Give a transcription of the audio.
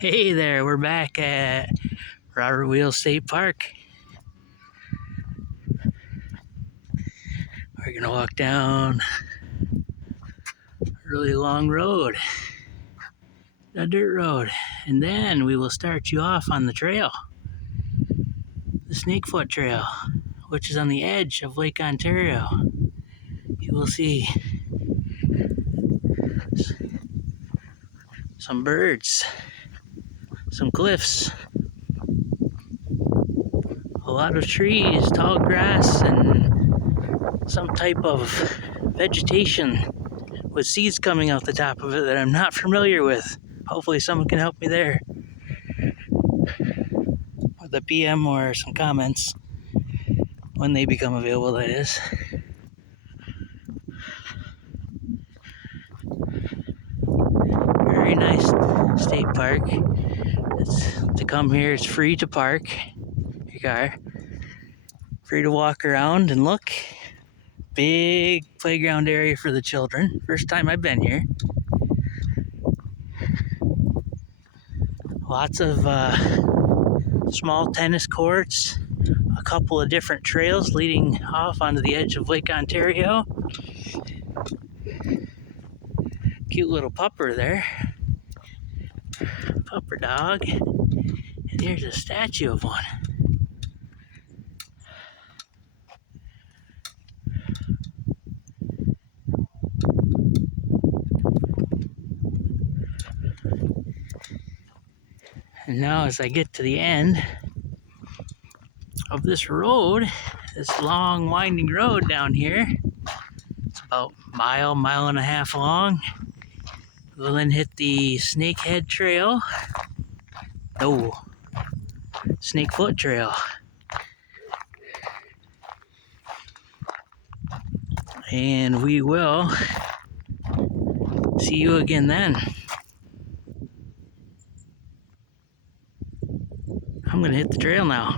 Hey there, we're back at Robert Whele State Park. We're gonna walk down a really long road, a dirt road, and then we will start you off on the trail, the Snakefoot Trail, which is on the edge of Lake Ontario. You will see some birds, some cliffs, a lot of trees, tall grass, and some type of vegetation with seeds coming out the top of it that I'm not familiar with. Hopefully someone can help me there with a PM or some comments when they become available, that is. Very nice state park. To come here, it's free to park your car, free to walk around and look. Big playground area for the children. First time I've been here. Lots of small tennis courts, a couple of different trails leading off onto the edge of Lake Ontario. Cute little pupper there. Pupper dog. And here's a statue of one. And now as I get to the end of this road, this long winding road down here, it's about a mile and a half long. We'll then hit the Snakehead Trail. No, Snakefoot Trail. And we will see you again then. I'm gonna hit the trail now.